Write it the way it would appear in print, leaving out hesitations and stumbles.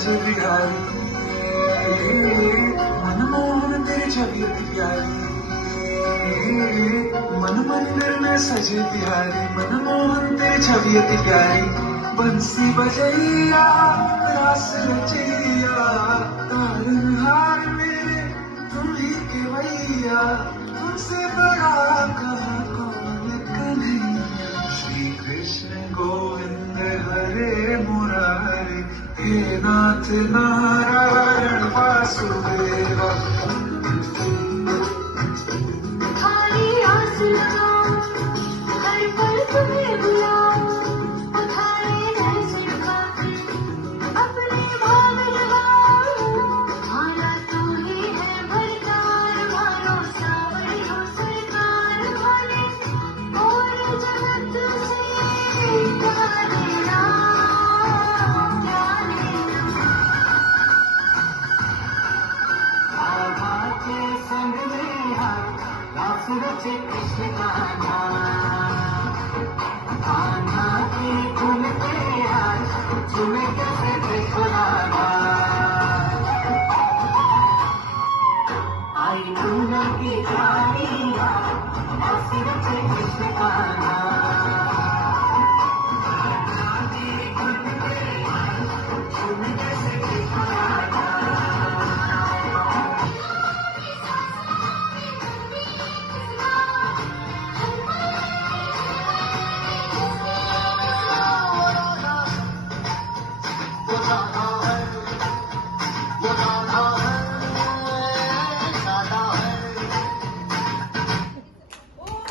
ब्रज बिहारी, मनमोहन तेरी छवि अति प्यारी, मन मंदिर में सजे बिहारी, मनमोहन तेरी छवि अति प्यारी। बंसी बजैया रास रचैया, तारनहार मेरे तुम ही के भैया, तुमसे बड़ा कहा कौन कन्हैया। श्री कृष्ण गोविंद हरे मुरारी, हे नाथ नारायण वासुदेव। खाली आस लगाओ, हर पल तुम्हें बुलाओ, उठाए हैं सिरका पे अपने भाग लगाओ। माया तू ही है भरतार, मानो सावरियो सरकार वाले, और जगत से क्या लेना, क्या लेना। बाबा के संग में हाथ रास रचे कृष्ण का नाम, कान्हा की धुन पे आज झूमे कैसे कृष्ण राधा। आई पूना की रानिया, रास रचे कृष्ण का नाम, कान्हा की धुन पे आज झूमे कैसे कृष्ण राधा। वो गाना